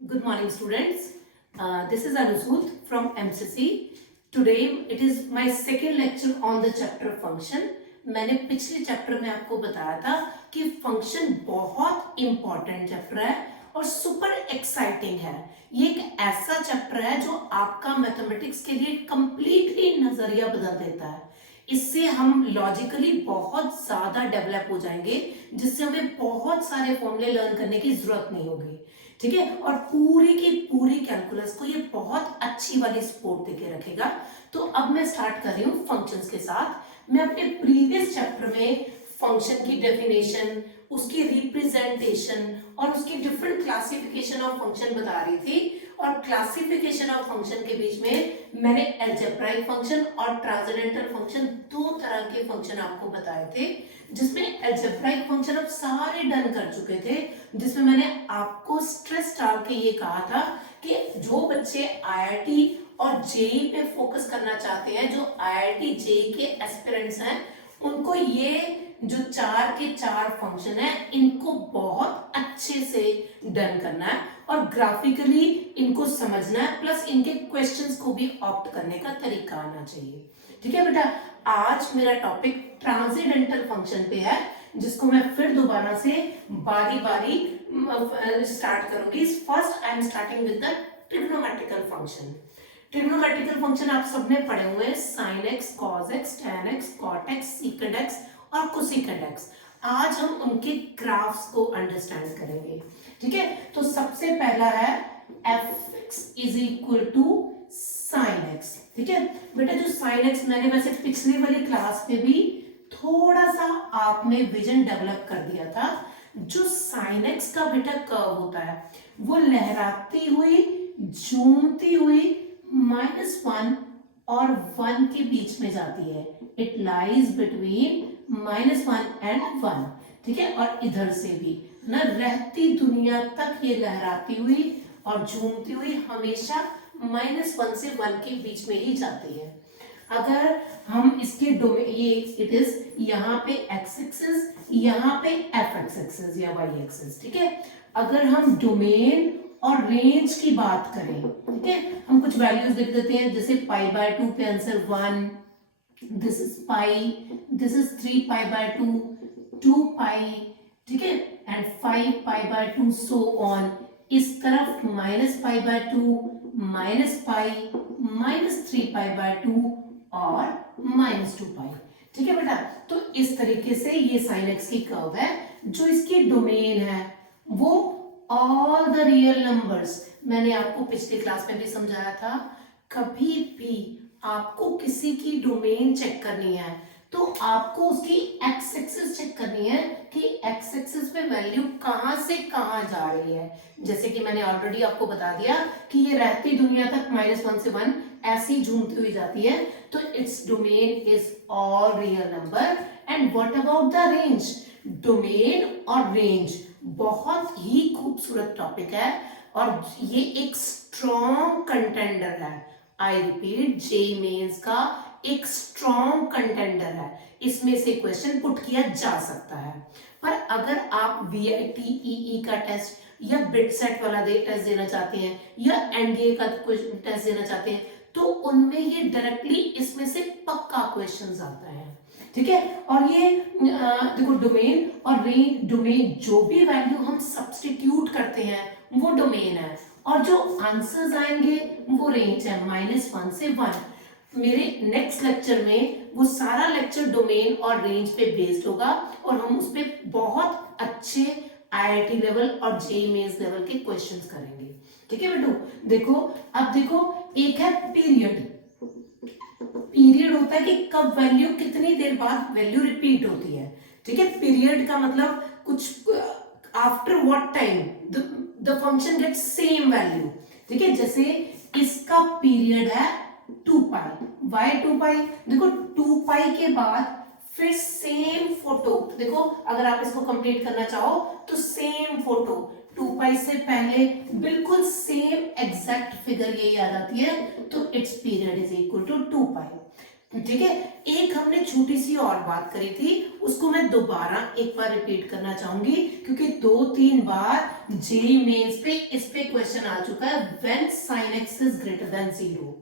Good morning, students. This is Anusud from MCC. Today it is my second lecture on the chapter function. मैंने पिछले chapter में आपको बताया था कि फंक्शन बहुत इंपॉर्टेंट चैप्टर है और सुपर एक्साइटिंग है. ये एक ऐसा चैप्टर है जो आपका मैथमेटिक्स के लिए कंप्लीटली नजरिया बदल देता है. इससे हम लॉजिकली बहुत ज्यादा डेवलप हो जाएंगे, जिससे हमें बहुत सारे फॉर्मूले लर्न करने की जरूरत नहीं होगी. ठीक है, और पूरी की पूरी कैलकुलस को ये बहुत अच्छी वाली सपोर्ट देके रखेगा. तो अब मैं स्टार्ट कर रही हूँ फंक्शंस के साथ. मैं अपने प्रीवियस चैप्टर में फंक्शन की डेफिनेशन, उसकी रिप्रेजेंटेशन और उसकी डिफरेंट क्लासिफिकेशन ऑफ फंक्शन बता रही थी. और क्लासिफिकेशन ऑफ फंक्शन के बीच में मैंने अलजेब्राइक फंक्शन और ट्रांसेंडेंटल फंक्शन, दो तरह के फंक्शन आपको बताए थे, जिसमें अलजेब्राइक फंक्शन अब सारे डन कर चुके थे, जिसमें मैंने आपको स्ट्रेस डाल के ये कहा था कि जो बच्चे आईआईटी और जेई पे फोकस करना चाहते हैं, जो आईआईटी जेई के एस्पिरेंट्स हैं, उनको ये जो चार के चार फंक्शन है इनको बहुत अच्छे से डन करना है और ग्राफिकली इनको समझना है, प्लस इनके क्वेश्चंस को भी ऑप्ट करने का तरीका आना चाहिए. ठीक है बेटा, आज मेरा टॉपिक ट्रांसेंडेंटल फंक्शन पे है, जिसको मैं फिर दोबारा से बारी बारी स्टार्ट करूंगी. First I am starting with the trigonometrical function. Trigonometrical function आप सबने पढ़े हुए हैं, sine x, cos x, tan x, cot x, secant x और कोसेकेंड एक्स. आज हम उनके ग्राफ्स को अंडरस्टैंड करेंगे. ठीक है, तो सबसे पहला है f x is equal to sine x. ठीक है बेटा, जो साइन एक्स मैंने वैसे पिछली वाली क्लास में भी थोड़ा सा आप में विजन डेवलप कर दिया था. जो साइन एक्स का बेटा कर्व होता है वो लहराती हुई, झूमती हुई -1 और 1 के बीच में जाती है. It lies between -1 and 1. ठीक है, और इधर से भी ना रहती दुनिया तक ये लहराती हुई और झूमती हुई हमेशा -1 से 1 के बीच में ही जाती है. अगर हम इसके ये इट इज यहाँ पे x एक्सिस, यहाँ पे f एक्सिस या y एक्सिस. ठीक है, अगर हम डोमेन और रेंज की बात करें, ठीक है, हम कुछ वैल्यूज लिख देते हैं, जैसे π/2 पे answer 1, this is pi, this is 3π/2, 2π, ठीक है, एंड 5π/2 सो ऑन. इस तरफ -π/2, -π, -3π/2 और -2π. ठीक है बेटा, तो इस तरीके से ये साइन एक्स की कर्व है. जो इसकी डोमेन है वो ऑल द रियल नंबर्स, मैंने आपको पिछली क्लास में भी समझाया था, कभी भी आपको किसी की डोमेन चेक करनी है तो आपको उसकी एक्स एक्सिस चेक करनी है कि एक्स एक्सिस पे वैल्यू कहां से कहां जा रही है. जैसे कि मैंने ऑलरेडी आपको बता दिया कि ये रहती दुनिया तक -1 से 1 ऐसी झूमती हुई जाती है, तो its domain is all real number. And what about the range? Domain और रेंज बहुत ही खूबसूरत टॉपिक है और ये एक स्ट्रॉन्ग कंटेंडर है. आई रिपीट, जेईई मेंस का एक स्ट्रॉन्ग कंटेंडर है. इसमें से क्वेश्चन पुट किया जा सकता है. पर अगर आप VIT-EE का टेस्ट या बिटसेट वाला टेस्ट देना चाहते हैं या एनडीए का टेस्ट देना चाहते हैं, तो उनमें ये डायरेक्टली इसमें से पक्का क्वेश्चन आता है. ठीक है, और ये देखो डोमेन और रेंज, डोमेन जो भी वैल्यू हम सब्स्टिट्यूट करते हैं वो डोमेन है, और जो आंसर्स आएंगे वो रेंज है -1 से 1. मेरे नेक्स्ट लेक्चर में वो सारा लेक्चर डोमेन और रेंज पे बेस्ड होगा और हम उस पे बहुत अच्छे आईआईटी लेवल और जेईई मेंस लेवल के क्वेश्चंस करेंगे. ठीक है बेटू, देखो अब देखो, एक है पीरियड. पीरियड होता है कि कब वैल्यू, कितनी देर बाद वैल्यू रिपीट होती है. ठीक है, पीरियड का मतलब कुछ after what time the function gets same value. ठीक है, जैसे इसका पीरियड है 2π. वाई 2π? देखो 2π के बाद फिर सेम फोटो, देखो अगर आप इसको कंप्लीट करना चाहो तो सेम फोटो 2π से पहले बिल्कुल सेम एग्जैक्ट फिगर यही आ जाती है, तो its period is equal to 2π. ठीक है। एक हमने छोटी सी और बात करी थी, उसको मैं दोबारा एक बार रिपीट करना चाहूंगी, क्योंकि 2-3 बार जेईई मेंस पे इस पे क्वेश्चन आ चुका है। When sin x is greater than 0,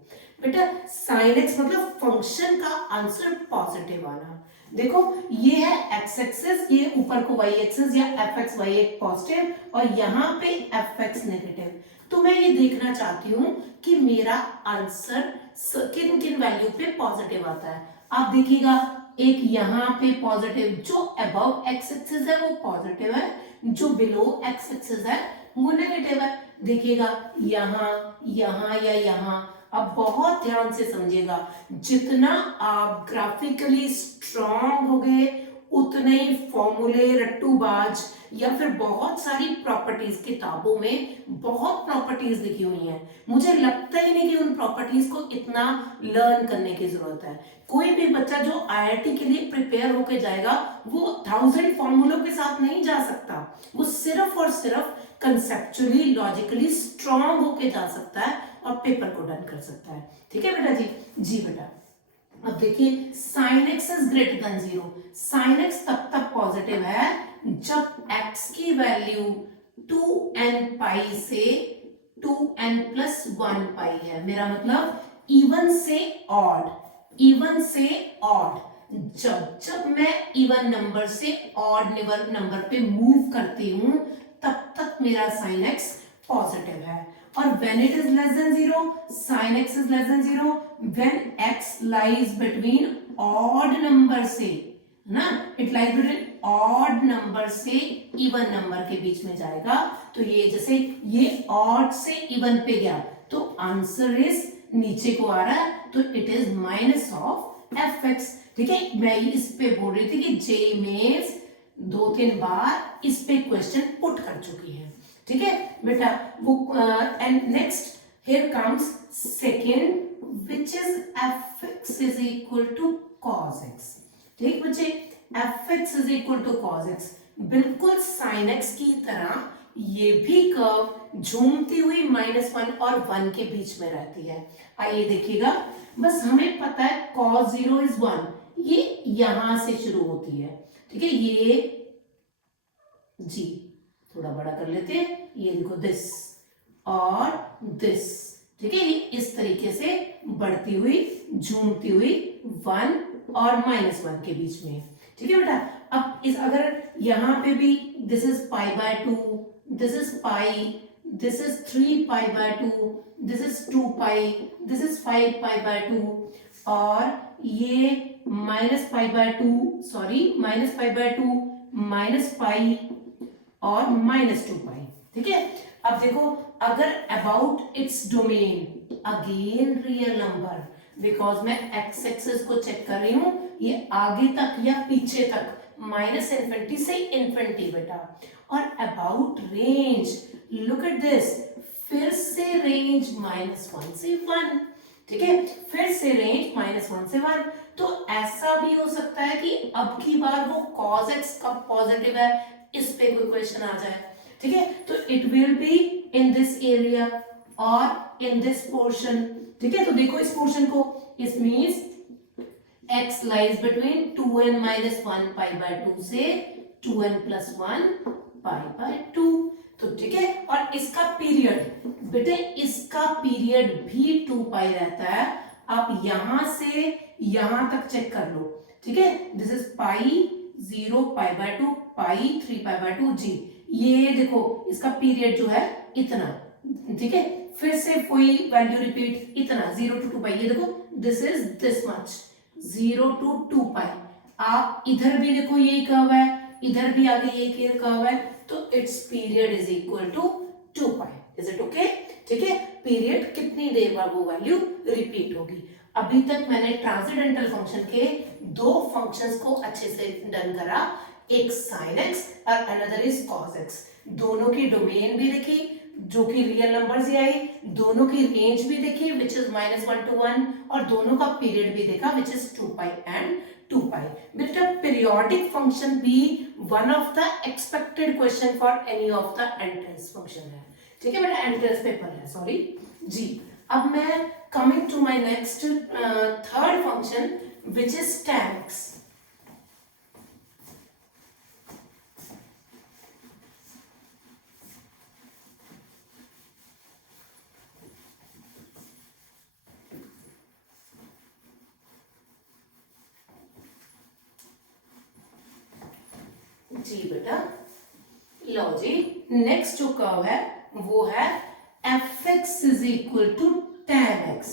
बेटा sin x मतलब फंक्शन का आंसर पॉजिटिव आना। देखो ये है x एक्सिस, ये ऊपर को y एक्सिस या fx y एक पॉजिटिव और यहाँ पे fx नेगेटिव। तो मैं ये देखना चाहती हूँ कि मेरा आंसर किन किन वैल्यू पे पॉजिटिव आता है। आप देखिएगा एक यहाँ पे पॉजिटिव, जो अबव एक्स एक्सिस है वो पॉजिटिव है, जो बिलो एक्स एक्सिस है वो नेगेटिव है। देखिएगा यहाँ यहाँ या यहाँ। अब बहुत ध्यान से समझिएगा, जितना आप ग्राफिकली स्ट्रॉन्ग हो गए उतने ही फॉर्मूले रट्टूबाज या फिर बहुत सारी प्रॉपर्टीज, किताबों में बहुत प्रॉपर्टीज लिखी हुई हैं, मुझे लगता ही नहीं कि उन प्रॉपर्टीज को इतना लर्न करने की जरूरत है। कोई भी बच्चा जो आईआईटी के लिए प्रिपेयर होकर जाएगा वो 1000 फॉर्मूलों के साथ नहीं जा सकता, वो सिर्फ और सिर्फ कंसेप्चुअली लॉजिकली स्ट्रॉन्ग होके जा सकता है और पेपर को डन कर सकता है। ठीक है बेटा जी। जी बेटा, अब देखिए sin x is greater than 0। sin x तब तक पॉजिटिव है जब x की वैल्यू 2n पाई से 2n प्लस 1 पाई है। मेरा मतलब इवन से ऑड, इवन से ऑड। जब मैं इवन नंबर से ऑड नंबर पे मूव करती हूं तब तक मेरा sin x पॉजिटिव है। और when it is less than 0, sin x is less than 0, when x lies between odd number से, ना, it lies between odd number से even number के बीच में जाएगा। तो ये जैसे ये odd से even पे गया तो आंसर इज नीचे को आ रहा है, तो it is minus of fx। ठीक है, मैं इस पे बोल रही थी कि जेईई मेंस 2-3 बार इस पे क्वेश्चन पुट कर चुकी है। ठीक है बेटा, वो and next here comes second which is fx is equal to cos x। ठीक बच्चे, fx is equal to cos x, बिल्कुल sin x की तरह ये भी कर्व झूमती हुई -1 और 1 के बीच में रहती है। आइए देखिएगा, बस हमें पता है cos 0 इज 1, ये यहां से शुरू होती है। ठीक है, ये जी थोड़ा बड़ा कर लेते हैं, ये देखो दिस और दिस। ठीक है, ये इस तरीके से बढ़ती हुई झूमती हुई 1 और -1 के बीच में। ठीक है बेटा, अब इस अगर यहाँ पे भी this is π/2, this is pi, this is 3π/2, this is 2π, this is 5π/2 और ये -π/2, सॉरी -π/2 -π और -2π। ठीक है, अब देखो अगर about its domain, again real number, because मैं एक्स एक्सिस को चेक कर रही हूं, ये आगे तक या पीछे तक, -∞ से इन्फिनिटी बेटा। और about range, look at this, फिर से रेंज -1 से 1। ठीक है, फिर से रेंज -1 से 1। तो ऐसा भी हो सकता है कि अब की बार वो cos x कब पॉजिटिव है इस पे कोई क्वेश्चन आ जाए। ठीक है, तो it will be in this area और इन दिस पोर्शन। ठीक है, तो देखो इस पोर्शन को, इस means x lies between 2n minus 1 π/2 से 2n plus 1 π/2। तो ठीक है, और इसका पीरियड बेटे, इसका पीरियड भी 2π रहता है। आप यहां से यहां तक चेक कर लो। ठीक है, दिस इज π0 π/2 π3π/2 जी। ये देखो इसका पीरियड जो है इतना। ठीक है, फिर से कोई वैल्यू रिपीट, इतना 0 to 2π। ये देखो this is this much, 0 to 2π। आप इधर भी देखो यही कर्व है, इधर भी आगे यही कर्व है, तो its period is equal to 2π। Is it okay? ठीक है, पीरियड कितनी देर बाद वो वैल्यू रिपीट होगी। अभी तक मैंने ट्रांसेंडेंटल फंक्शन के 2 फंक्शंस को अच्छे से डन करा, एक sin x और अनदर इज cos x। दोनों की डोमेन भी देखी जो कि रियल नंबर से आई, दोनों की रेंज भी देखी विच इज -1 to 1, और दोनों का पीरियड भी देखा विच इज 2π एंड 2π। बेटा पीरियोडिक फंक्शन भी one of the expected question for any of the entrance function है। ठीक है बेटा, एंट्रेंस पेपर है, सॉरी जी। अब मैं coming to my next third function, which is tan x. जी बेटा, लो जी, नेक्स्ट जो कर्व है वो है f x is equal to tan x.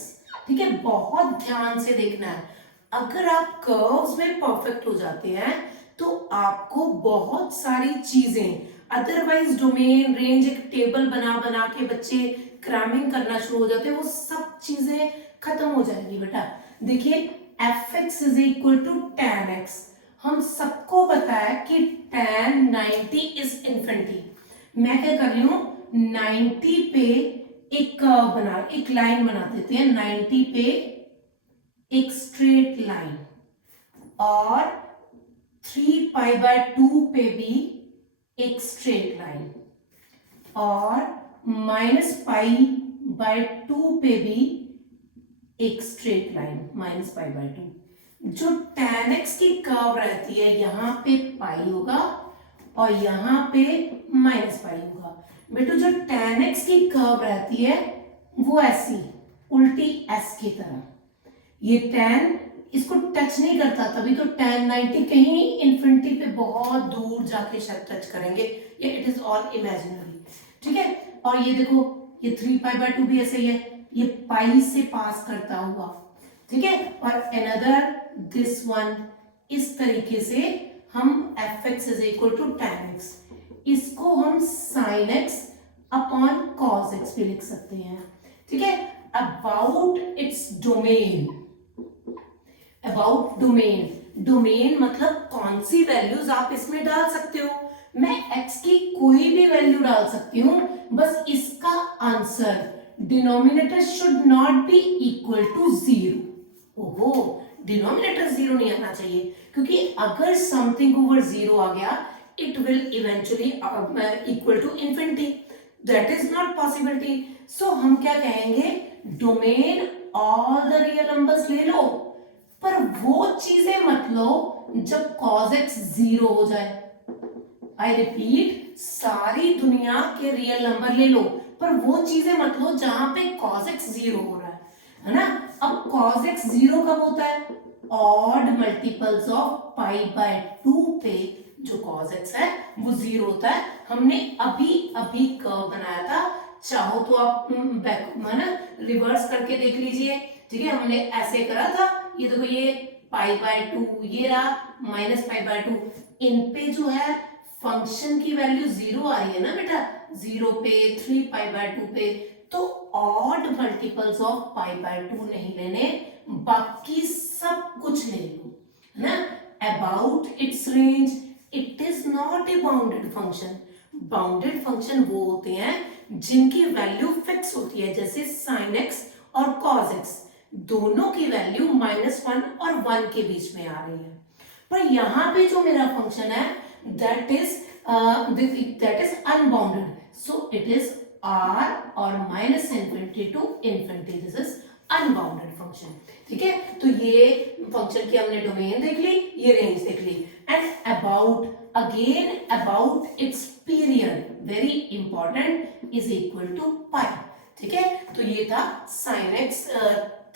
ठीक है, बहुत ध्यान से देखना है। अगर आप कर्व्स में परफेक्ट हो जाते हैं तो आपको बहुत सारी चीजें, अदरवाइज डोमेन रेंज, एक टेबल बना बना के बच्चे क्रैमिंग करना शुरू हो जाते हैं, वो सब चीजें खत्म हो जाएंगी बेटा। देखिए, f x is equal to tan x, हम सबको पता है कि tan 90 इज इन्फिनिटी। मैं क्या कर रही हूं, 90 पे एक कर्व बना, एक लाइन बना देते हैं, 90 पे एक स्ट्रेट लाइन, और 3π/2 पे भी एक स्ट्रेट लाइन, और -π/2 पे भी एक स्ट्रेट लाइन, -π/2। जो tan x की कर्व रहती है, यहां पे पाई होगा और यहां पे -π होगा। बेटो, जो tan x की कर्व रहती है वो ऐसी उल्टी s की तरह, ये tan इसको टच नहीं करता, तभी तो tan 90 कहीं इन्फिनिटी पे बहुत दूर जाके शायद टच करेंगे, ये इट इज ऑल इमेजिनरी। ठीक है, और ये देखो, ये 3π/2 भी ऐसे ही है, ये पाई से पास करता हुआ। ठीक है, और अनदर दिस वन, इस तरीके से हम f x is equal to tan x, इसको हम sine x upon cos x भी लिख सकते हैं। ठीक है, about its domain, about domain, domain मतलब कौन सी वैल्यूज आप इसमें डाल सकते हो। मैं x की कोई भी वैल्यू डाल सकती हूं, बस इसका answer denominator should not be equal to zero. ओहो, डिनोमिनेटर जीरो नहीं आना चाहिए, क्योंकि अगर समथिंग ओवर जीरो आ गया, it will eventually equal to infinity, that is not possibility. So हम क्या कहेंगे, domain all the real numbers ले लो, पर वो चीजें मत लो जब cos x जीरो हो जाए। आई रिपीट, सारी दुनिया के रियल नंबर ले लो, पर वो चीजें मत लो जहां पे cos x जीरो हो रहा है ना। अब cos x जीरो कब होता है, ऑड मल्टीपल्स ऑफ π/2 पे जो cos x है वो जीरो होता है। हमने अभी अभी कर्व बनाया था, चाहो तो आप बैक रिवर्स करके देख लीजिए। ठीक है, हमने ऐसे करा था, ये देखो, ये π/2, ये रहा -π/2, इन पे जो है फंक्शन की वैल्यू जीरो आ रही है ना बेटा, जीरो पे, 3π/2 पे, तो ऑड मल्टीपल्स ऑफ π/2 नहीं लेने, बाकी सब कुछ ले लो, है ना। About it's range, it is not a bounded function. Bounded function वो होते हैं जिनकी वैल्यू फिक्स होती है, जैसे sin x और cos x, दोनों की वैल्यू -1 और 1 के बीच में आ रही है। पर यहां पे जो मेरा फंक्शन है that is unbounded, so it is r और -infinity to infinity, this is unbounded function. ठीक है, तो ये फंक्शन की हमने डोमेन देख ली, ये रेंज देख ली, and about, again about its period, very important, is equal to pi. ठीक है, तो ये था sin x,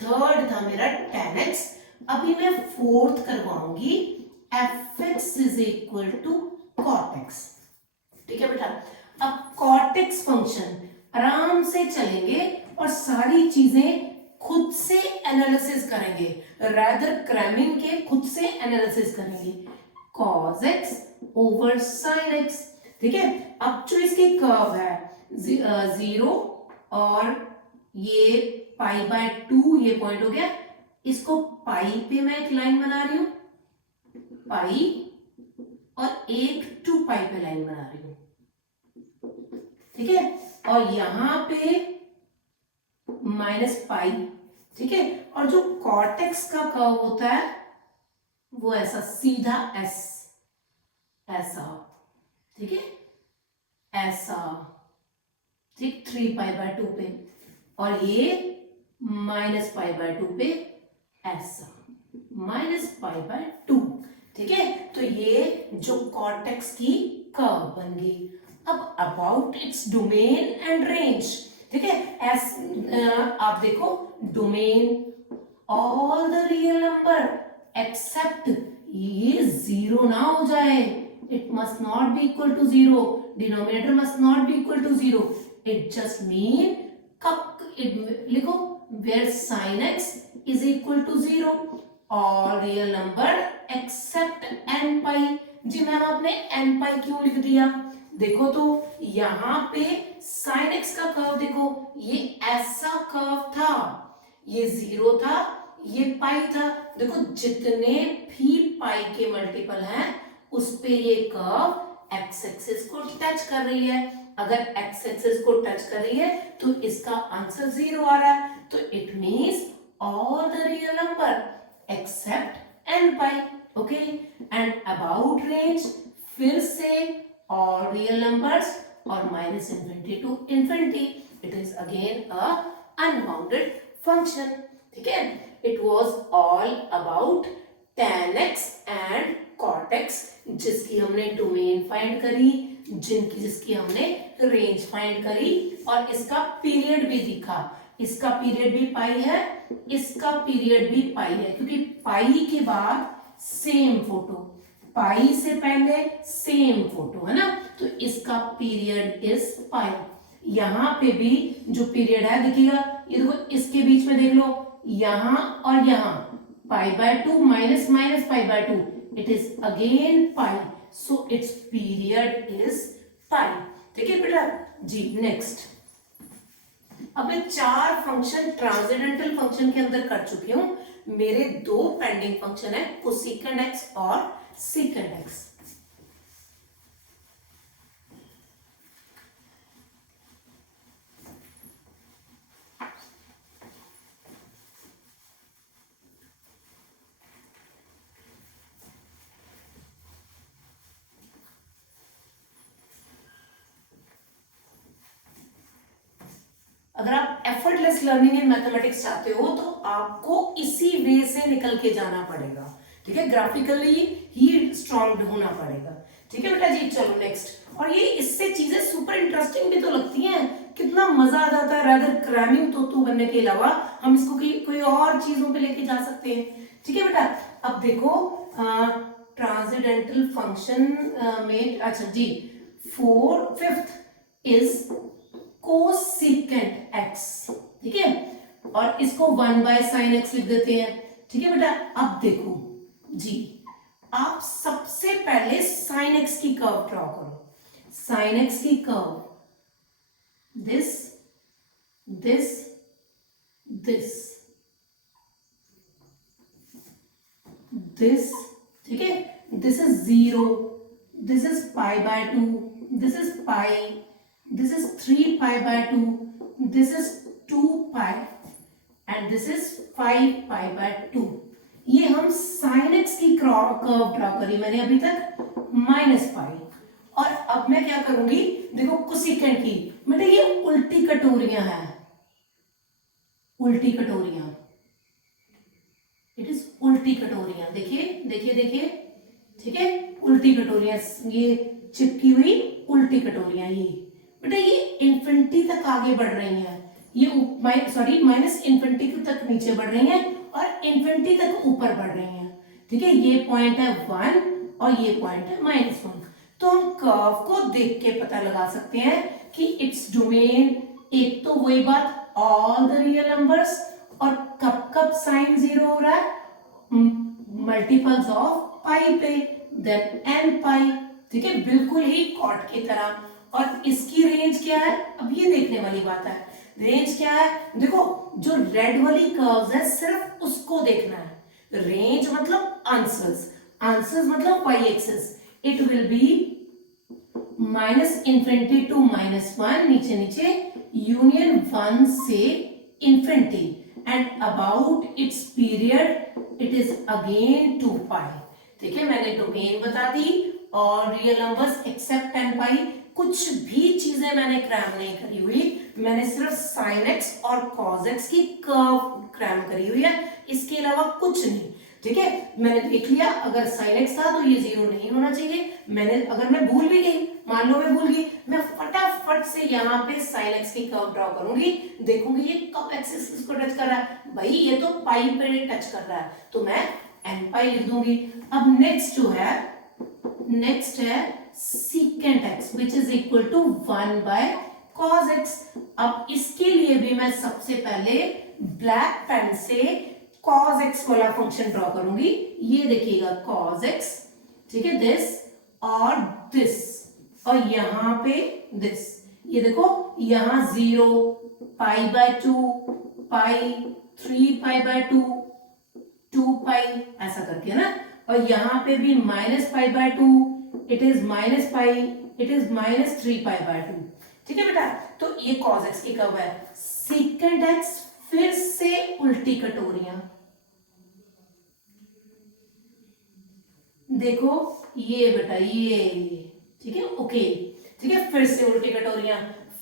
थर्ड था मेरा tan x। अभी मैं फोर्थ करवाऊंगी F x is equal to cot x। ठीक है बेटा, अब cot x फंक्शन आराम से चलेंगे और सारी चीजें खुद से एनालिसिस करेंगे, रादर क्रैमिंग के खुद से एनालिसिस करेंगे। cos x over sin x। ठीक है, अब जो इसकी कर्व है जीरो और ये π/2, ये पॉइंट हो गया, इसको पाई पे मैं एक लाइन बना रही हूं, पाई, और एक 2π पे लाइन बना रही हूं। ठीक है, और यहां पे -π। ठीक है, और जो cot x का कर्व होता है वो ऐसा सीधा s, ऐसा, ठीक है, ऐसा, ठीक, 3π/2 पे, और ये माइनस पाई बाय 2 पे ऐसा माइनस पाई बाय 2। ठीक है, तो ये जो कॉर्टेक्स की कर्व बन गई। अब about its domain and range, ठीक है, आप देखो domain all the real number except, ये जीरो ना हो जाए, it must not be equal to zero, denominator must not be equal to zero, it just mean लिखो where sine X is equal to zero और real number except N pi. जी ma'am आपने N pi क्यों लिख दिया? देखो तो यहां पे साइन एक्स का कर्व देखो, ये ऐसा कर्व था, ये जीरो था, ये पाई था। देखो जितने भी पाई के मल्टीपल हैं उस पे ये कर्व एक्स एक्सिस को टच कर रही है। अगर एक्स एक्सिस को टच कर रही है तो इसका आंसर जीरो आ रहा है, तो it means all the real number except N pi. Okay, and about range फिर से all real numbers or minus infinity to infinity, it is again a unbounded function। ठीक है, it was all about tan x and cot x, जिसकी हमने domain find करी, जिसकी हमने range find करी, और इसका पीरियड भी दिखा। इसका पीरियड भी पाई है, इसका पीरियड भी पाई है, क्योंकि पाई के बाद सेम फोटो, पाई से पहले सेम फोटो है ना, तो इसका पीरियड इज पाई। यहां पे भी जो पीरियड है दिखेगा, ये देखो इसके बीच में देख लो, यहां और यहां pi by 2 minus minus pi by 2, it is again pi, so it's period is pi. ठीक है बेटा जी। नेक्स्ट, अब मैं 4 फंक्शन ट्रांसेंडेंटल फंक्शन के अंदर कर चुकी हूं। मेरे 2 पेंडिंग फंक्शन है, कोसेकेंड एक्स और सेकेंड एक्स। अगर आप एफर्टलेस लर्निंग इन मैथमेटिक्स चाहते हो तो आपको इसी वे से निकल के जाना पड़ेगा। ठीक है, ग्राफिकली ही स्ट्रॉन्ग होना पड़ेगा। ठीक है बेटा जी, चलो नेक्स्ट। और ये इससे चीजें सुपर इंटरेस्टिंग भी तो लगती हैं, कितना मजा आ जाता है। रादर क्रैमिंग तोतू बनने के अलावा हम इसको कोई और चीजों पे लेके जा सकते हैं। ठीक है बेटा, अब देखो ट्रांसेंडेंटल फंक्शन में, अच्छा जी, 5th इज कोसेकेंट एक्स। ठीक है, और इसको 1 बाय साइन एक्स लिख देते हैं। ठीक है बेटा, अब देखो जी, आप सबसे पहले साइन एक्स की कर्व ड्रॉ करो। साइन एक्स की curve this this this this. ठीक है, this is 0, this is pi by 2, this is pi, this is 3 pi by 2, this is 2 pi and this is 5 pi by 2। ये हम sin x की curve draw करी मैंने अभी तक माइनस पाई, और अब मैं क्या करूंगी, देखो कोसेकेंट की, बेटा ये उल्टी कटोरियां हैं, उल्टी कटोरियां, इट इज उल्टी कटोरियां। देखिए देखिए देखिए, ठीक है, उल्टी कटोरियां, ये चिपकी हुई उल्टी कटोरियां, ये बेटा ये इन्फिनिटी तक आगे बढ़ रही हैं, ये माइनस इन्फिनिटी तक नीचे बढ़ रही हैं और इन्फिनिटी तक ऊपर बढ़ रही हैं। ठीक है, ये पॉइंट है 1 और ये पॉइंट है -1। तो हम कर्व को देख के पता लगा सकते हैं कि इट्स डोमेन, एक तो वही बात ऑल द रियल नंबर्स, और कब कब साइन 0 हो रहा है, मल्टीपल्स ऑफ पाई पे, देन n पाई। ठीक है, बिल्कुल ही कॉट की तरह। और इसकी रेंज क्या है, अब ये देखने वाली बात है, रेंज क्या है, देखो जो रेड वाली कर्व्स है सिर्फ उसको देखना है। रेंज मतलब आंसर्स, आंसर्स मतलब y axis, it will be -infinity to -1, नीचे नीचे, यूनियन 1 से infinity, and about its period it is again 2 pi. ठीक है, मैंने डोमेन बता दी और रियल नंबर्स एक्सेप्ट 10 पाई, कुछ भी चीजें मैंने क्रैम नहीं करी हुई, मैंने सिर्फ sin x और cos x की कर्व क्रैम करी हुई है, इसके अलावा कुछ नहीं। ठीक है, मैंने देख लिया अगर sin x था तो ये 0 नहीं होना चाहिए। अगर मैं भूल भी गई, मान लो मैं भूल गई, मैं फटाफट से यहाँ पे sin x की कर्व ड्रॉ करूंगी, देखूंगी ये कब एक्सिस को टच कर रहा है, भाई ये तो पाई पे टच कर रहा है, तो मैं n पाई लिख दूंगी। अब नेक्स्ट है secant x which is equal to 1 by cos x। अब इसके लिए भी मैं सबसे पहले ब्लैक पेन से cos x वाला फंक्शन ड्रॉ करूंगी। ये देखिएगा cos x, ठीक है, दिस और दिस, और यहां पे दिस, ये देखो यहाँ 0 pi by 2 pi 3 pi by 2 2 पाई ऐसा करके ना, और यहाँ पे भी minus pi by 2, it is minus pi, it is minus 3 pi by 2। ठीक है बेटा, तो ये cos x की कर्व है। secant x फिर से उल्टी कटोरियां, देखो ये बेटा ये, ठीक है, ओके, ठीक है, फिर से उल्टी कटोरियां,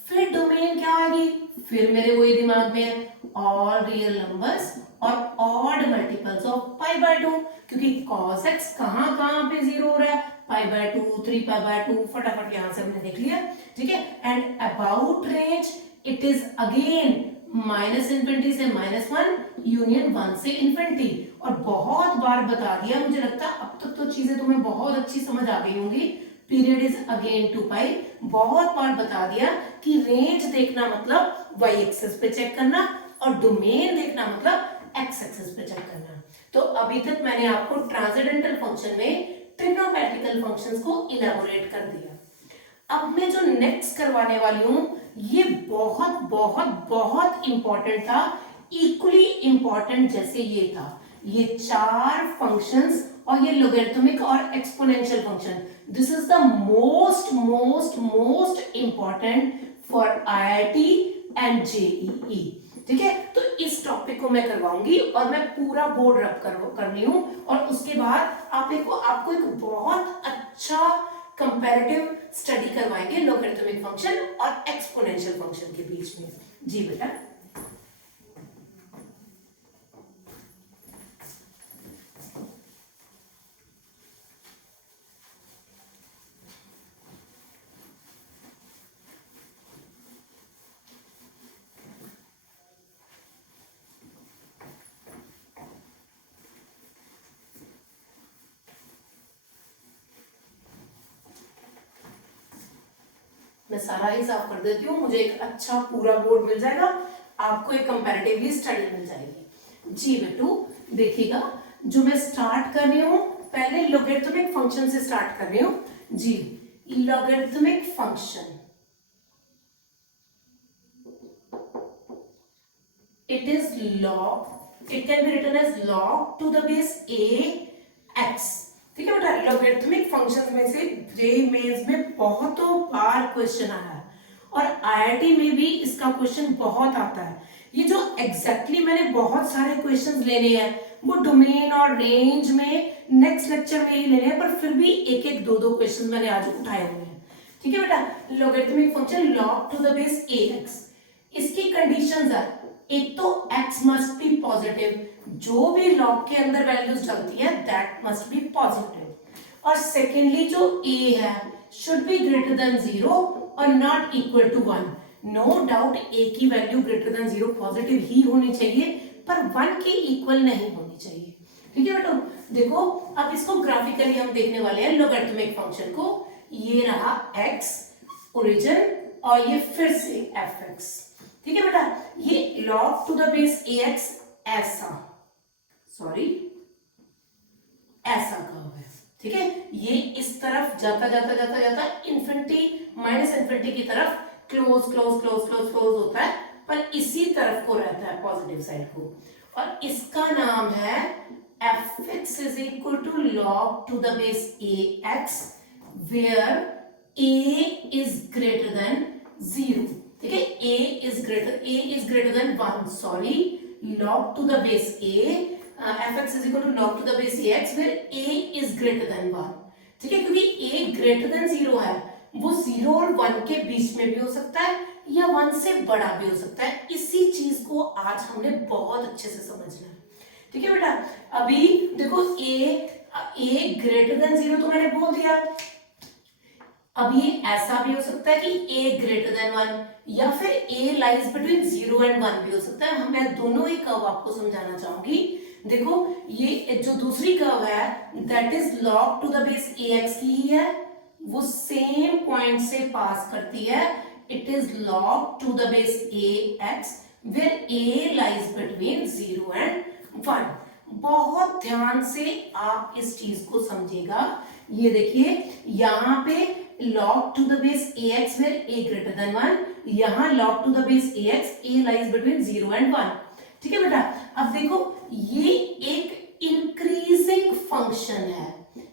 फिर डोमेन क्या आएगी, फिर मेरे वही दिमाग में है ऑल रियल नंबर्स और odd multiples of pi by 2, क्योंकि cos x कहां कहां पे 0 हो रहा है, पाई बाय 2 3 पाई बाय 2, फटाफट यहां से हमने देख लिया। ठीक है, and about range it is again minus infinity से -1 यूनियन 1 से इन्फिनिटी। और बहुत बार बता दिया, मुझे लगता है अब तक तो चीजें तुम्हें बहुत अच्छी समझ आ गई होंगी। पीरियड इज अगेन 2 पाई, बहुत बार बता दिया कि रेंज देखना मतलब y एक्सिस पे चेक करना और डोमेन देखना मतलब x एक्सिस पे चेक करना। तो अभी तक मैंने आपको ट्रांसेंडेंटल फंक्शन में ट्रिग्नोमेट्रिकल फंक्शंस को इलैबोरेट कर दिया। अब मैं जो नेक्स्ट करवाने वाली हूं ये बहुत बहुत बहुत इंपॉर्टेंट था, इक्वली इंपॉर्टेंट जैसे ये था। ये 4 फंक्शंस और ये लोगरिथमिक और exponential function, this is the most most most important for IIT and JEE। ठीक है, तो इस टॉपिक को मैं करवाऊंगी और मैं पूरा बोर्ड रब करनी हूं, और उसके बाद आपको एक बहुत अच्छा कंपैरेटिव स्टडी करवाएंगे लोगरिथमिक फंक्शन और एक्सपोनेंशियल फंक्शन के बीच में। जी बेटा, मैं सारा ही साफ कर देती हूँ, मुझे एक अच्छा पूरा बोर्ड मिल जाएगा, आपको एक कंपैरेटिवली स्टडी मिल जाएगी। जी बेटू देखिएगा, जो मैं स्टार्ट कर रही हूँ पहले लोगरिथमिक फंक्शन से स्टार्ट कर रही हूँ। जी, logarithmic function, it is log, it can be written as log to the base a x। ठीक है बेटा, लोगरिथमिक फंक्शन में से जे मेंस में बहुतों बार क्वेश्चन आया है और IIT में भी इसका क्वेश्चन बहुत आता है। ये जो एग्जैक्टली मैंने बहुत सारे क्वेश्चंस लेने हैं वो डोमेन और रेंज में नेक्स्ट लेक्चर में ही लेने हैं, पर फिर भी एक एक दो दो क्वेश्चन मैंने आज उठाए हुए हैं। ठीक है बेटा, logarithmic function log to the base ax, इसकी कंडीशंस है, एक तो x मस्ट बी पॉजिटिव, जो भी लॉग के अंदर वैल्यूज डलती है दैट मस्ट बी पॉजिटिव, और सेकेंडली जो a है शुड बी ग्रेटर देन 0 और not equal to 1। No doubt a की वैल्यू ग्रेटर देन 0 पॉजिटिव ही होनी चाहिए, पर 1 के इक्वल नहीं होनी चाहिए। ठीक है बेटो, देखो अब इसको ग्राफिकली हम देखने वाले हैं लोगरिथमिक फंक्शन को। ये रहा x ओरिजिन और ये फिर से fx। ठीक है बेटा, ये log to the base ax ऐसा कर्व है। ठीक है, ये इस तरफ जाता जाता जाता जाता इन्फिनिटी माइनस इन्फिनिटी की तरफ close close close close close होता है, पर इसी तरफ को रहता है पॉजिटिव साइड को, और इसका नाम है fx is equal to log to the base ax where a is greater than 0। ठीक है, a is greater than 1, sorry, log to the base a, fx is equal to log to the base ax where a is greater than 1। ठीक है, क्योंकि a greater than 0 है वो 0 और 1 के बीच में भी हो सकता है या 1 से बड़ा भी हो सकता है। इसी चीज को आज हमने बहुत अच्छे से समझना है, ठीक है बेटा। अभी देखो ए ग्रेटर देन 0 तो मैंने बोल दिया। अब ये ऐसा भी हो सकता है कि a ग्रेटर देन 1 या फिर a लाइज बिटवीन 0 एंड 1 भी हो सकता है। मैं दोनों ही कर्व आपको समझाना चाहूंगी। देखो ये जो दूसरी कर्व है that is log to the base ax की ही है, वो सेम पॉइंट से पास करती है। It is log to the base ax where a lies between 0 and 1। बहुत ध्यान से आप इस चीज को समझिएगा। ये देखिए यहां पे log to the base ax where a greater than 1, यहां log to the base ax a lies between 0 and 1, ठीक है बेटा। अब देखो ये एक इंक्रीजिंग फंक्शन है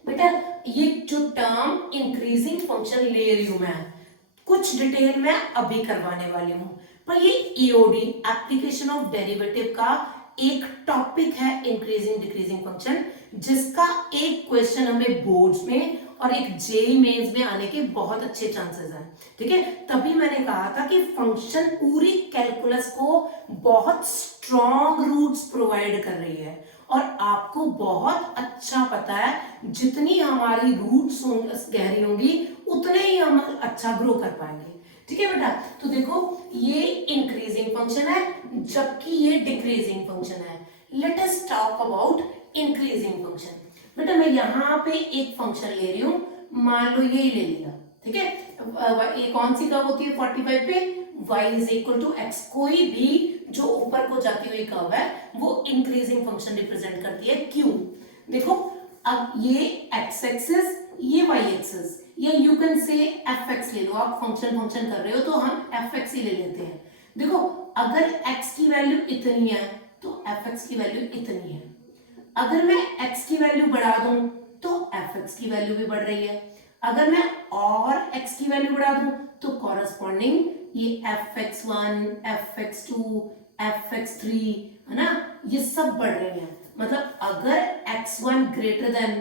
बेटा। ये जो टर्म इंक्रीजिंग फंक्शन ले रही हूं मैं, कुछ डिटेल में अभी करवाने वाली हूं, पर ये ईओडी एप्लीकेशन ऑफ डेरिवेटिव का एक टॉपिक है इंक्रीजिंग डिक्रीजिंग फंक्शन, जिसका एक क्वेश्चन हमें बोर्ड्स में और एक जेई मेंस में आने के बहुत अच्छे चांसेस हैं, ठीक है। तभी मैंने कहा था कि फंक्शन पूरी कैलकुलस को बहुत स्ट्रॉन्ग रूट्स प्रोवाइड कर रही है और आपको बहुत अच्छा पता है जितनी हमारी रूट्स गहरी होंगी उतने ही हम अच्छा ग्रो कर पाएंगे, ठीक है बेटा। तो देखो ये इंक्रीजिंग फंक्शन है जबकि ये डिक्रीजिंग फंक्शन है। Let us talk about increasing function. बेटा मैं यहां पे एक फंक्शन ले रही हूं, मान लो ये ही ले लिया, ठीक है। ये कौन सी कर्व होती है 45 पे, y is equal to x। कोई भी जो ऊपर को जाती हुई कर्व है वो इंक्रीजिंग फंक्शन रिप्रेजेंट करती है, क्यों। देखो अब ये x एक्सिस ये y एक्सिस, या यू कैन से fx ले लो। आप फंक्शन कर रहे हो तो हम fx ही ले लेते हैं। देखो अगर x की वैल्यू इतनी है तो fx की वैल्यू इतनी है। अगर मैं x की वैल्यू बढ़ा दूं तो fx की वैल्यू भी बढ़ रही है। अगर मैं और x की वैल्यू बढ़ा दूं तो कॉरस्पॉन्डिंग ये fx1, fx2, fx3 है ना, ये सब बढ़ रही हैं। मतलब अगर x1 ग्रेटर देन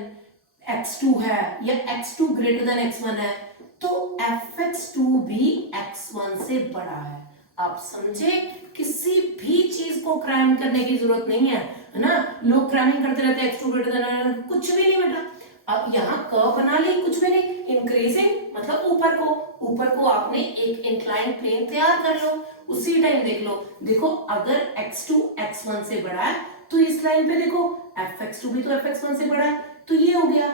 x2 है या x2 ग्रेटर देन x1 है तो fx2 भी x1 से बड़ा है। आप समझे, किसी भी चीज को क्रैम करने की जरूरत नहीं है ना। लोग क्रैमिंग करते रहते हैं x2 ग्रेटर देन, कुछ भी नहीं बेटा। अब यहाँ कर्व बना ली, कुछ भी नहीं। इंक्रीजिंग मतलब ऊपर को आपने एक इंक्लाइन प्लेन तैयार कर लो, उसी टाइम देख लो। देखो अगर x2 x1 से बड़ा है तो इस लाइन पे देखो fx2 भी तो fx1 से बड़ा है, तो ये हो गया।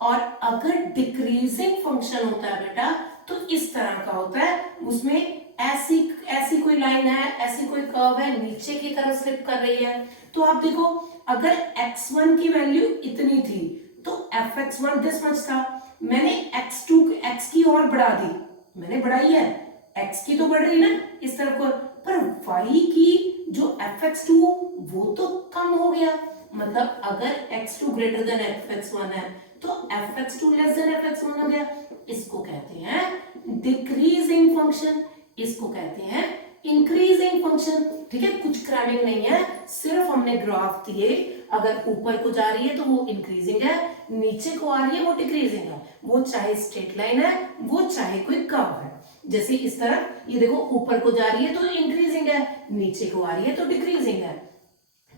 और अगर डिक्रीजिंग फंक्शन होता है बेटा तो इस तरह का होता है, उसमें ऐसी कोई लाइन है, ऐसी कोई कर्व है, नीचे की तरफ स्लिप कर रही है। तो आप देखो अगर x1 की वैल्यू इतनी थी तो fx1 दिस मच था, मैंने x की और बढ़ा दी, मैंने बढ़ाई है, x की तो बढ़ रही ना इस तरफ को, पर y की जो fx2 वो तो कम हो गया। मतलब अगर x2 ग्रेटर देन fx1 है तो fx2 लेस देन fx1 हो गया। इसको कहते हैं डिक्रीजिंग फंक्शन, इसको कहते हैं इंक्रीजिंग फंक्शन, ठीक है। कुछ क्रैमिंग नहीं है, सिर्फ हमने ग्राफ दिए। अगर ऊपर को जा रही है तो वो इंक्रीजिंग है, नीचे को आ रही है वो डिक्रीजिंग है। वो चाहे स्ट्रेट लाइन है, वो चाहे कोई कर्व है। जैसे इस तरह ये देखो ऊपर को जा रही है तो इंक्रीजिंग है, नीचे को आ रही है तो डिक्रीजिंग है,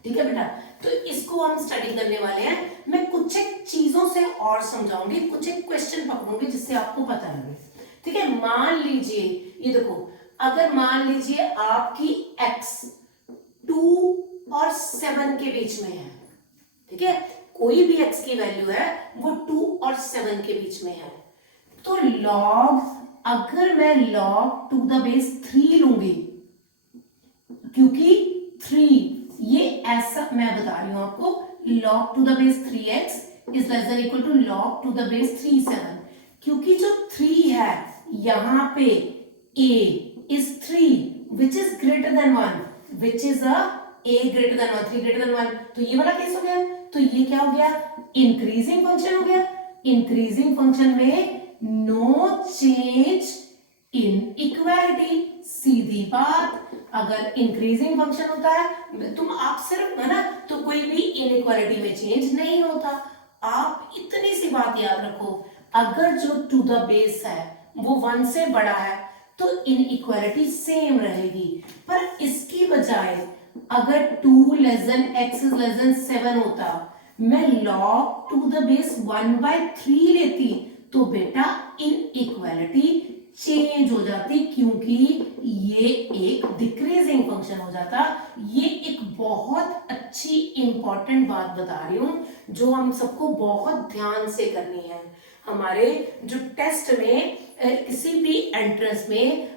ठीक है बेटा। तो इसको हम स्टडी करने वाले हैं। मैं कुछ एक चीजों से और समझाऊंगी, कुछ एक क्वेश्चन पकड़ूंगी जिससे आपको पता लगे, ठीक है। मान लीजिए ये देखो, अगर मान लीजिए आपकी x 2 और 7 के बीच में है, ठीक है। कोई भी x की वैल्यू है वो 2 और 7 के बीच में है, तो अगर मैं log टू द बेस 3 लूंगी, क्योंकि 3 ये ऐसा मैं बता रही हूं आपको, log to the base 3x is less than equal to log to the base 3 7, क्योंकि जो 3 है यहां पे a is 3 which is greater than 1, which is a greater than 1, 3 greater than 1, तो ये वाला केस हो गया। तो ये क्या हो गया, इंक्रीजिंग फंक्शन हो गया। इंक्रीजिंग फंक्शन में नो चेंज इन इक्वालिटी, सीधी बात। अगर इंक्रीजिंग फंक्शन होता है तुम आप सिर्फ है ना, तो कोई भी इनइक्वालिटी में चेंज नहीं होता। आप इतनी सी बात याद रखो, अगर जो टू द बेस है वो 1 से बड़ा है तो इनइक्वालिटी सेम रहेगी, पर इसकी बजाय अगर 2 less then x is less then 7 होता, मैं log टू द बेस 1/3 लेती, तो बेटा इनइक्वालिटी चेंज हो जाती, क्योंकि ये एक डिक्रीजिंग फंक्शन हो जाता। ये एक बहुत अच्छी इंपॉर्टेंट बात बता रही हूं जो हम सबको बहुत ध्यान से करनी है। हमारे जो टेस्ट में किसी भी एंट्रेंस में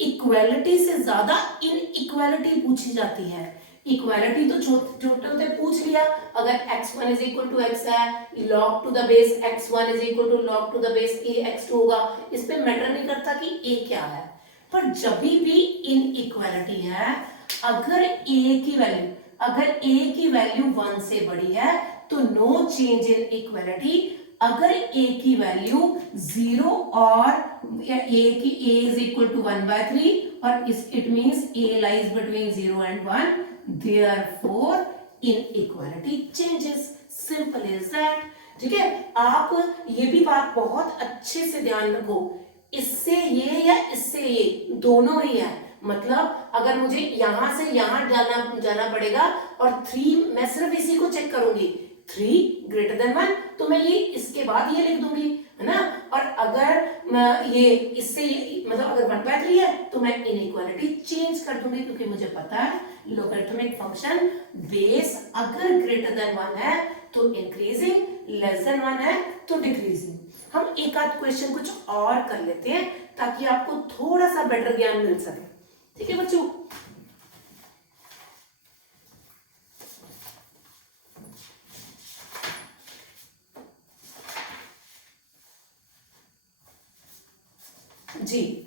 इक्वालिटी से ज्यादा इनइक्वालिटी पूछी जाती है। इक्वालिटी तो छोटे होते पूछ लिया, अगर x1 is equal to x है, log to the base x1 is equal to log to the base a x2 होगा, इस पे मैटर नहीं करता कि a क्या है। पर जब भी इनइक्वालिटी है, अगर a की वैल्यू 1 से बड़ी है तो नो चेंज इन इक्वालिटी। अगर a की वैल्यू 0 और a is equal to 1/3 और it means a lies between 0 and 1, therefore inequality changes, simple as that। ठीक है, आप ये भी बात बहुत अच्छे से ध्यान रखो, इससे ये या इससे ये दोनों ही है। मतलब अगर मुझे यहां से यहां जाना पड़ेगा और 3 मैं सिर्फ इसी को चेक करूंगी, 3 ग्रेटर देन 1, तो मैं ये इसके बाद ये लिख दूंगी, है ना। और अगर ये इससे मतलब अगर 1/3 है तो मैं इनइक्वालिटी चेंज कर दूंगी, क्योंकि मुझे पता है लोगरिथमिक फंक्शन बेस अगर ग्रेटर देन 1 है तो इंक्रीजिंग, लेस देन 1 है तो डिक्रीजिंग। हम एक आध क्वेश्चन कुछ और कर लेते हैं ताकि आपको थोड़ा सा बेटर ज्ञान मिल सके। ठीक है बच्चों, जी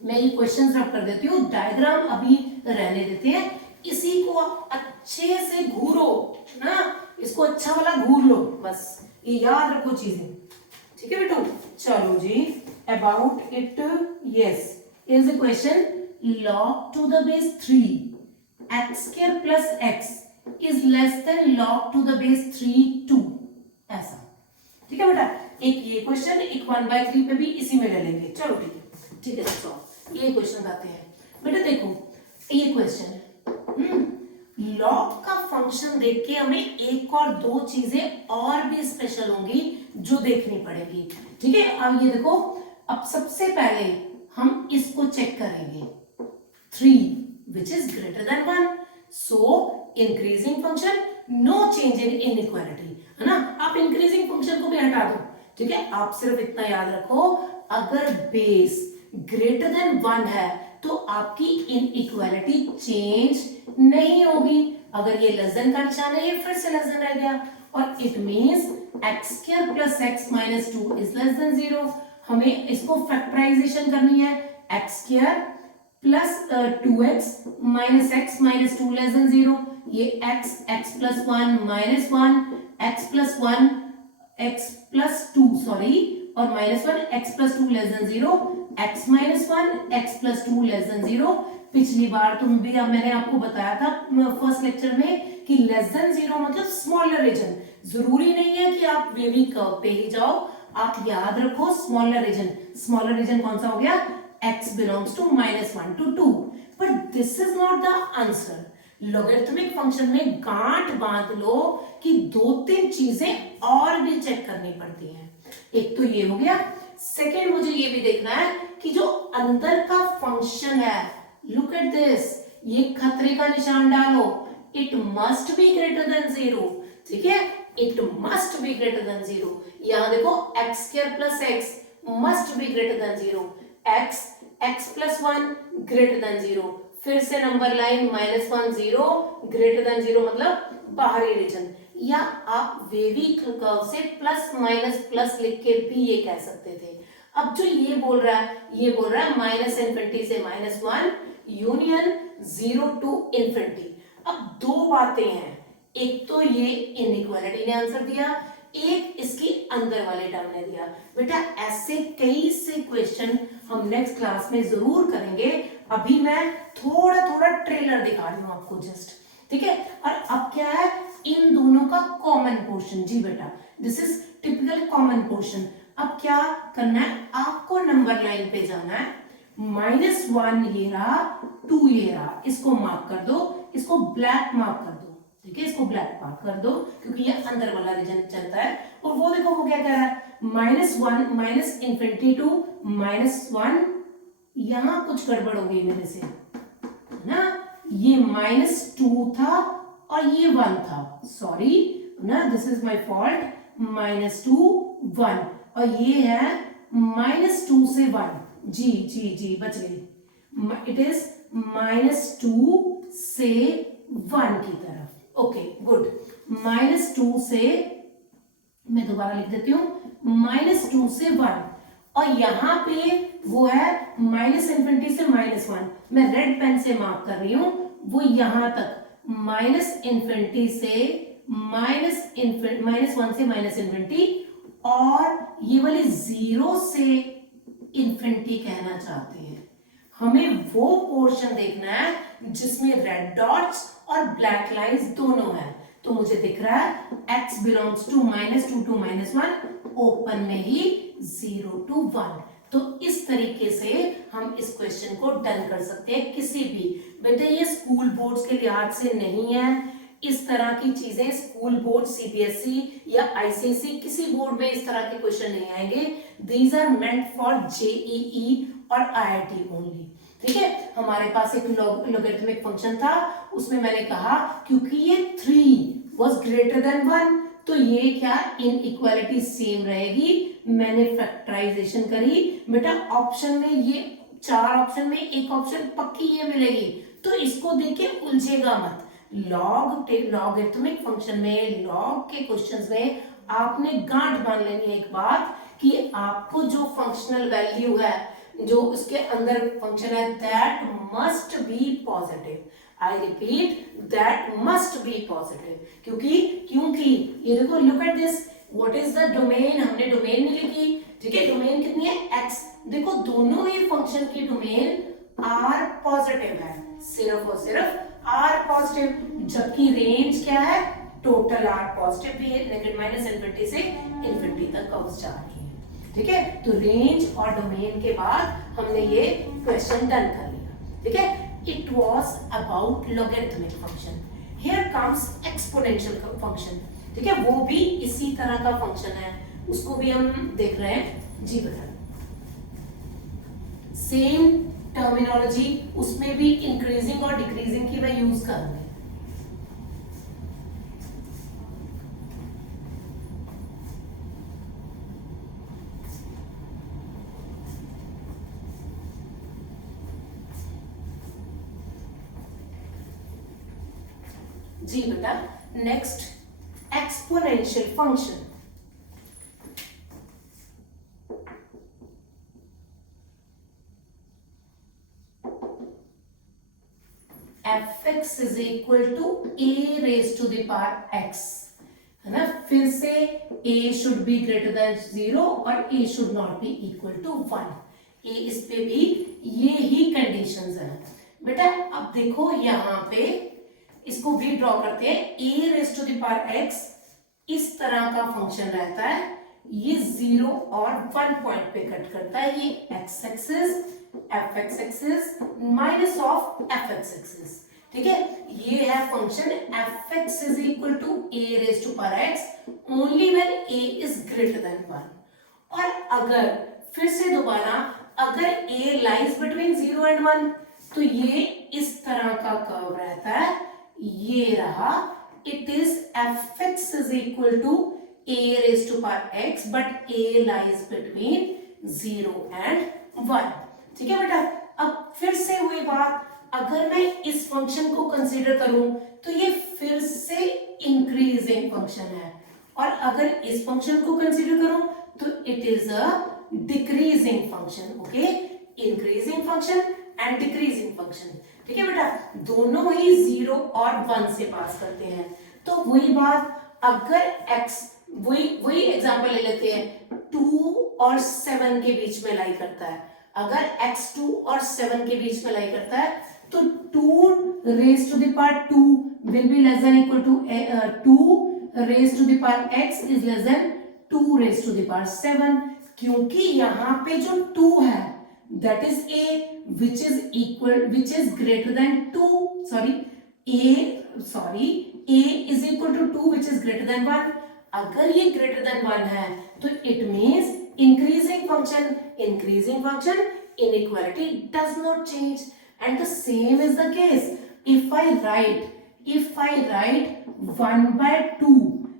मैं ये क्वेश्चन रब कर देती हूँ, डायग्राम अभी रहने देते हैं, इसी को आप अच्छे से घूरो ना, इसको अच्छा वाला घूर लो, बस ये याद रखो चीजें। ठीक है बेटू, चलो जी, about it, yes is the question, log to the base 3 x square plus x is less than log to the base 3 2, ऐसा। ठीक है बेटा, एक ये क्वेश्चन, एक 1/3 पे भी इसी में ले लेंगे। चलो ठीक है, ठीक है दोस्तों, ये क्वेश्चन आते हैं। बेटा देखो ये क्वेश्चन, लॉग का फंक्शन देख के हमें एक और दो चीजें और भी स्पेशल होंगी जो देखनी पड़ेगी। ठीक है, अब ये देखो, अब सबसे पहले हम इसको चेक करेंगे, 3 which is greater than 1, so increasing function, no change in inequality, है ना। आप इंक्रीजिंग फंक्शन को भी हटा दो। ठीक है, आप सिर्फ इतना याद रखो, अगर बेस ग्रेटर देन 1 है तो आपकी इनइक्वालिटी चेंज नहीं होगी। अगर ये लेस देन का निशान है, ये फिर से लेस देन रह गया, और it means x square plus x minus 2 is less than 0। हमें इसको फैक्टराइजेशन करनी है, x square plus 2x minus x minus 2 less than 0, ये x plus 1 minus 1, x plus 1 x plus 2 sorry, और minus 1 x plus 2 less than 0, x minus 1 x plus 2 less than 0। पिछली बार तुम भी, अब मैंने आपको बताया था फर्स्ट लेक्चर में कि लेस देन 0 मतलब स्मॉलर रीजन। जरूरी नहीं है कि आप वेवी कर्व पे ही जाओ, आप याद रखो स्मॉलर रीजन। स्मॉलर रीजन कौन सा हो गया, x belongs to -1 to 2। But this is not the answer. Logarithmic function में गांठ बांध लो कि 2-3 चीजें और भी चेक करनी पड़ती हैं। एक तो ये हो गया, सेकेंड मुझे ये भी देखना है कि जो अंदर का फंक्शन है, लुक एट दिस, ये खतरे का निशान डालो, it must be greater than 0। ठीक है, it must be greater than 0। यहां देखो x square plus x must be greater than 0, x plus 1 greater than 0, फिर से नंबर लाइन -1 0 ग्रेटर देन 0 मतलब बाहरी रीजन, या आप वेवी कर्व से प्लस माइनस प्लस लिख के भी ये कह सकते थे। अब जो ये बोल रहा है, ये बोल रहा है माइनस इन्फिनिटी से -1 यूनियन 0 टू इन्फिनिटी। अब दो बातें हैं, एक तो ये इनइक्वालिटी ने आंसर दिया, एक इसकी अंदर वाले टर्म ने दिया। बेटा ऐसे कई से क्वेश्चन हम नेक्स्ट क्लास में जरूर करेंगे, अभी मैं थोड़ा थोड़ा ट्रेलर दिखा रही हूं आपको जस्ट। ठीक है। और अब क्या है, इन दोनों का कॉमन पोर्शन, जी बेटा this is typical common portion. अब क्या करना है, आपको नंबर लाइन पे जाना है, -1 ये रहा, 2 ये रहा, इसको मार्क कर दो, इसको ब्लैक मार्क कर दो, ठीक है, इसको ब्लैक मार्क कर दो क्योंकि ये अंदर वाला रीजन चलता है। और वो देखो वो क्या कह रहा है, -1 माइनस इन्फिनिटी टू -1, यहां कुछ गड़बड़ हो गई मेरे से ना, ये -2 था और ये 1 था, सॉरी ना, दिस इज माय फॉल्ट, -2 1 और ये है -2 से 1, जी जी जी बच गई, इट इज -2 से 1 की तरफ, ओके गुड, -2 से, मैं दोबारा लिख देती हूँ, -2 से 1 और यहाँ पे वो है -इन्फिनिटी से -1, मैं रेड पेन से मार्क कर रही हूं, वो यहां तक -इन्फिनिटी से -1 से -इन्फिनिटी, और ये वाली 0 से इन्फिनिटी कहना चाहते हैं। हमें वो पोर्शन देखना है जिसमें रेड डॉट्स और ब्लैक लाइंस दोनों हैं। तो मुझे दिख रहा है x belongs to -2 to -1, open में ही 0 to 1। तो इस तरीके से हम इस क्वेश्चन को डन कर सकते हैं किसी भी, बेटे ये स्कूल बोर्ड्स के लिहाज से नहीं है, इस तरह की चीजें स्कूल बोर्ड सीबीएसई या आईसीएसई किसी बोर्ड में इस तरह के क्वेश्चन नहीं आएंगे, these are meant for JEE और आईआईटी ओनली, ठीक है। हमारे पास एक लॉगरिथमिक फंक्शन था, उसमें मैंने कहा क्योंकि ये 3 वाज ग्रेटर देन 1 तो ये क्या इनइक्वालिटी सेम रहेगी, मैंने फैक्टराइजेशन करी, बेटा ऑप्शन में ये 4 ऑप्शन में एक ऑप्शन पक्की ये मिलेगी, तो इसको देख के उलझेगा मत। लॉगरिथमिक फंक्शन में, लॉग के क्वेश्चंस में आपने गांठ बांध लेनी है एक बात कि आपको जो फंक्शनल वैल्यू है, जो उसके अंदर फंक्शन है, that must be positive, I repeat that must be positive, क्योंकि ये देखो, look at this, what is the domain, हमने डोमेन नहीं लिखी, ठीक है, डोमेन कितनी है x, देखो दोनों ही फंक्शन की डोमेन r पॉजिटिव है, सिर्फ और सिर्फ r पॉजिटिव, जबकि रेंज क्या है, टोटल r पॉजिटिव भी है, लेकिन -इन्फिनिटी से इन्फिनिटी तक कर्व्स जा रही है, ठीक है। तो रेंज और डोमेन के बाद हमने ये क्वेश्चन डन कर लिया, ठीक है। It was about logarithmic function. Here comes exponential function. ठीक है, वो भी इसी तरह का फंक्शन है, उसको भी हम देख रहे हैं, जी बता, सेम टर्मिनोलॉजी, उसमें भी इंक्रीजिंग और डिक्रीजिंग की मैं यूज करूंगी। जी बेटा, next exponential function, fx is equal to a raise to the power x, है ना, फिर से a should be greater than 0 और a should not be equal to 1, ये इस पे भी ये ही कंडीशंस है बेटा। अब देखो यहाँ पे इसको भी ड्रॉ करते हैं, a raise to the power x इस तरह का फंक्शन रहता है, ये 0 और 1 पॉइंट पे कट करता है, ये x axis, fx axis minus of fx axis, ठीक है। ये है function fx is equal to a raise to power x only when a is greater than 1, और अगर फिर से दोबारा अगर a लाइज बिटवीन 0 एंड 1 तो ये इस तरह का कर्व रहता है, ये रहा, it is fx is equal to a raised to power x but a lies between 0 and 1, ठीक है बेटा। अब फिर से हुई बात, अगर मैं इस फंक्शन को कंसीडर करूं तो ये फिर से इंक्रीजिंग फंक्शन है, और अगर इस फंक्शन को कंसीडर करूं तो it is a decreasing function, okay, increasing function and decreasing function, ठीक है बेटा, दोनों ही 0 और 1 से पास करते हैं। तो वही बात, अगर x, वही एग्जांपल ले लेते हैं, 2 और 7 के बीच में लाई करता है, अगर x 2 और 7 के बीच में लाई करता है तो 2 raised to the power 2 will be less than equal to 2 raised to the power x is less than 2 raised to the power 7, क्योंकि यहाँ पे जो 2 है that is a which is greater than 2 a is equal to 2 which is greater than 1. अगर ये greater than 1 है तो it means increasing function inequality does not change, and the same is the case if I write 1 by 2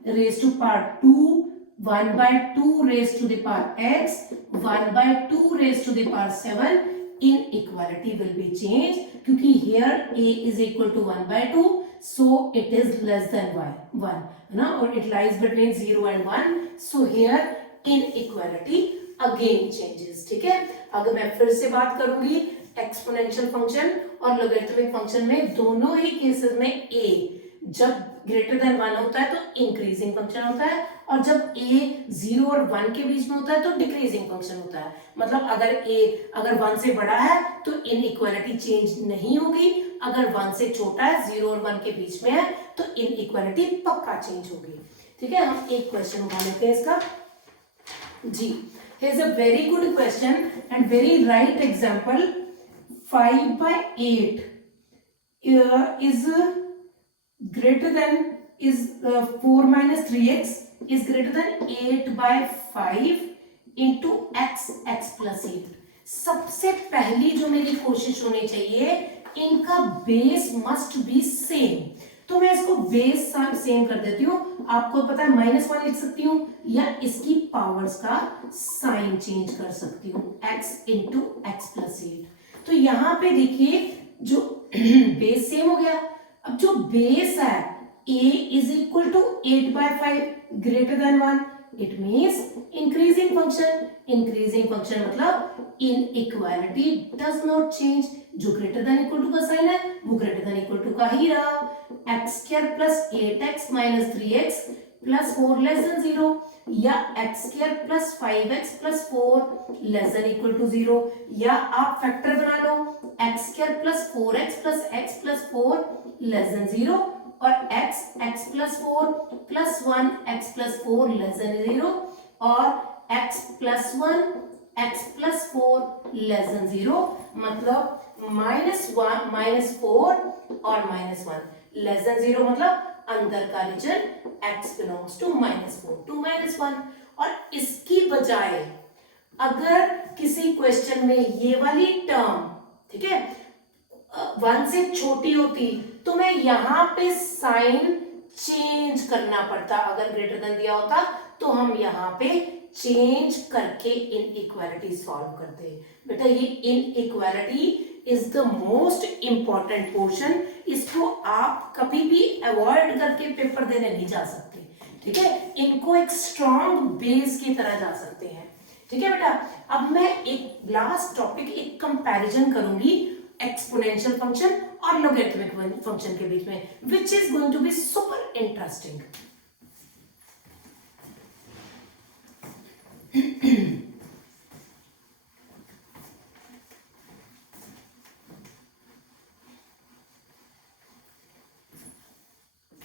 raised to power 2, 1 by 2 raised to the power x, 1 by 2 raised to the power 7, inequality will be changed क्योंकि here a is equal to 1 by 2, so it is less than 1 है ना, और it lies between 0 and 1, so here inequality again changes. ठीक है, अगर मैं फिर से बात करूंगी एक्सपोनेंशियल फंक्शन और लॉगरिथमिक फंक्शन में, दोनों ही केसेस में a जब ग्रेटर देन 1 होता है तो इंक्रीजिंग फंक्शन होता है, और जब a 0 और 1 के बीच में होता है तो डिक्रीजिंग फंक्शन होता है. मतलब अगर 1 से बड़ा है तो इनइक्वालिटी चेंज नहीं होगी, अगर 1 से छोटा है 0 और 1 के बीच में है तो इनइक्वालिटी पक्का चेंज होगी. ठीक है, हम एक क्वेश्चन उठा लेते हैं इसका जी. Here's a very good question and very right example. 5 by 8 is greater than 4 minus 3x is greater than 8 by 5 into x plus 8. सबसे पहली जो मेरी कोशिश होनी चाहिए, इनका बेस मस्ट बी सेम. तो मैं इसको बेस सेम कर देती हूँ. आपको पता है -1 लिख सकती हूँ या इसकी पावर्स का साइन चेंज कर सकती हूँ, x इंटू एक्स प्लस 8. तो यहाँ पे देखिए जो बेस सेम हो गया. अब जो बेस है a is equal to 8 by 5 greater than 1, it means increasing function मतलब इनइक्वालिटी डज नॉट चेंज. जो ग्रेटर देन इक्वल टू का साइन है वो ग्रेटर देन इक्वल टू का ही रहा. X square plus 8x minus 3x plus 4 less than 0, या x square plus 5x plus 4 less than equal to 0, या आप फैक्टर बना लो x square plus 4x plus x plus 4 less than 0, और x plus 4 plus 1 x plus 4 less than 0, और x plus 1 x plus 4 less than 0. मतलब -4 और -1 less than 0, मतलब अंदर का region x belongs to -4 to -1. और इसकी बजाय अगर किसी क्वेश्चन में ये वाली टर्म, ठीक है, 1 से छोटी होती तो मैं यहाँ पे साइन चेंज करना पड़ता. अगर ग्रेटर देन दिया होता तो हम यहाँ पे चेंज करके इनइक्वालिटी सॉल्व करते. बेटा ये inequality is the most important portion. इसको आप कभी भी अवॉइड करके पेपर देने नहीं जा सकते. ठीक है, इनको एक स्ट्रॉन्ग बेस की तरह जा सकते हैं. ठीक है बेटा, अब मैं एक लास्ट टॉपिक, एक कंपैरिजन करूंगी एक्सपोनेंशियल फंक्शन और लॉगरिथमिक फंक्शन के बीच में, which is going to be super interesting.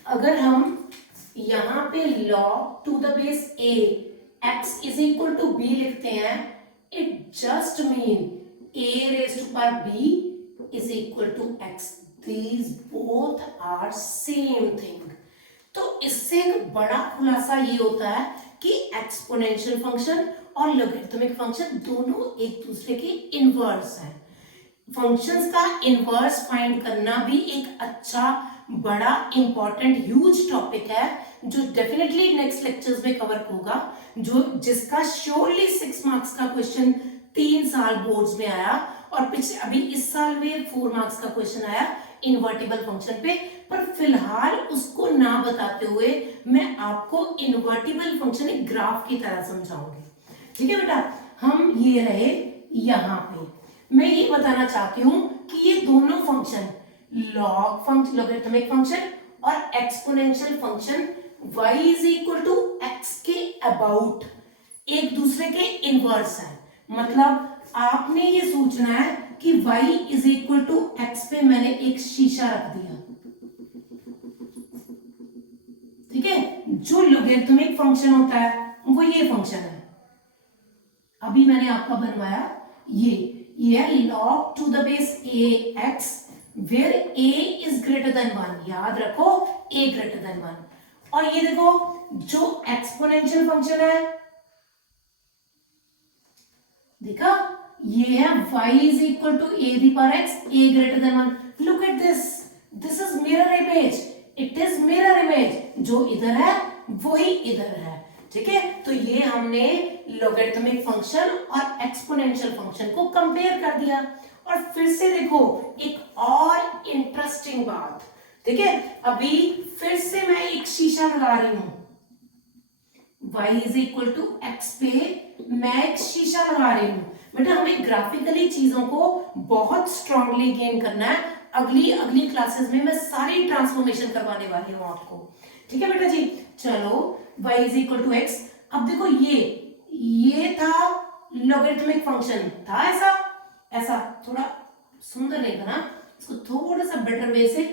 अगर हम यहां पे log to the base a x is equal to b लिखते हैं, it just mean a raise to power b is equal to x. These both are same thing. तो इससे एक बड़ा खुलासा ये होता है कि एक्सपोनेंशियल फंक्शन और लॉगरिथमिक फंक्शन दोनों एक दूसरे के इनवर्स हैं. फंक्शंस का इनवर्स फाइंड करना भी एक अच्छा बड़ा इंपॉर्टेंट ह्यूज टॉपिक है, जो डेफिनेटली नेक्स्ट लेक्चर्स में कवर होगा, जिसका श्योरली 6 मार्क्स का क्वेश्चन 3 साल बोर्ड्स में आया, और पिछले अभी इस साल में 4 मार्क्स का क्वेश्चन आया इन्वर्टिबल फंक्शन पे. पर फिलहाल उसको ना बताते हुए मैं आपको इन्वर्टिबल फंक्शन एक ग्राफ की तरह समझाऊंगी. ठीक है बेटा, हम ये रहे यहाँ पे. मैं ये बताना चाहती हूँ कि ये दोनों function log function, logarithmic function और exponential function y is equal to x के अबाउट एक दूसरे के इनवर्स है. मतलब आपने ये सोचना है कि y is equal to x पे मैंने एक शीशा रख दिया, ठीक है। जो लॉगरिथमिक फंक्शन होता है वो ये फंक्शन है, अभी मैंने आपका बनवाया ये है log to the base a x where a is greater than 1, याद रखो a ग्रेटर देन 1। और ये देखो जो एक्सपोनेंशियल फंक्शन है, देखा, ये है y is equal to a the power x, a greater than 1। Look at this is mirror image, it is mirror image, जो इधर है वही इधर है, ठीक है। तो ये हमने लॉगरिथमिक फंक्शन और एक्सपोनेंशियल फंक्शन को कंपेयर कर दिया। और फिर से देखो एक और इंटरेस्टिंग बात, ठीक है, अभी फिर से मैं एक शीशा लगा रही हूं, y is equal to x पे मैं एक शीशा लगा रही हूं। बेटा हमें ग्राफिकली चीजों को बहुत स्ट्रांगली गेन करना है, अगली क्लासेस में मैं सारी ट्रांसफॉर्मेशन करवाने वाली हूं आपको, ठीक है बेटा जी। चलो y is equal to x, अब देखो ये था लॉगरिथमिक फंक्शन, था ऐसा थोड़ा सुंदर नहीं बना, इसको थोड़ा सा बेटर वे से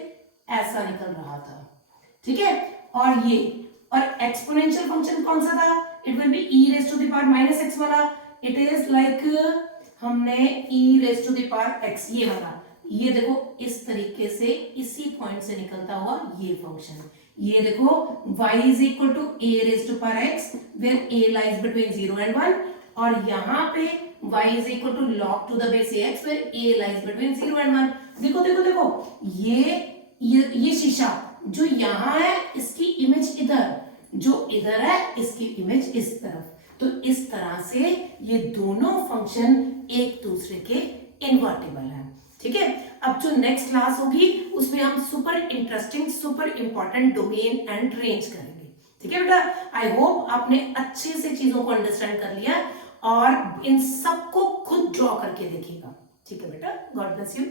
ऐसा निकल रहा था, ठीक है। और एक्सपोनेंशियल फंक्शन कौन सा था, it will be e raise to the power minus x वाला, इट इज लाइक हमने e raise to the power x ये वाला, ये देखो इस तरीके से इसी पॉइंट से निकलता हुआ ये फंक्शन, ये देखो y is equal to a raise to power x where a lies between 0 and 1, और यहाँ पे y is equal to log to the base ax where a lies between 0 and 1। देखो देखो देखो ये शीशा जो यहाँ है इसकी इमेज इधर, जो इधर है इसकी इमेज इस तरफ, तो इस तरह से ये दोनों फंक्शन एक दूसरे के इनवर्टिबल हैं, ठीक है। अब जो नेक्स्ट क्लास होगी उसमें हम super interesting super important domain and range करेंगे, ठीक है बेटा। आई होप आपने अच्छे से चीजों को अंडरस्टैंड कर लिया और इन सबको खुद ड्रॉ करके देखिएगा, ठीक है बेटा। God bless you.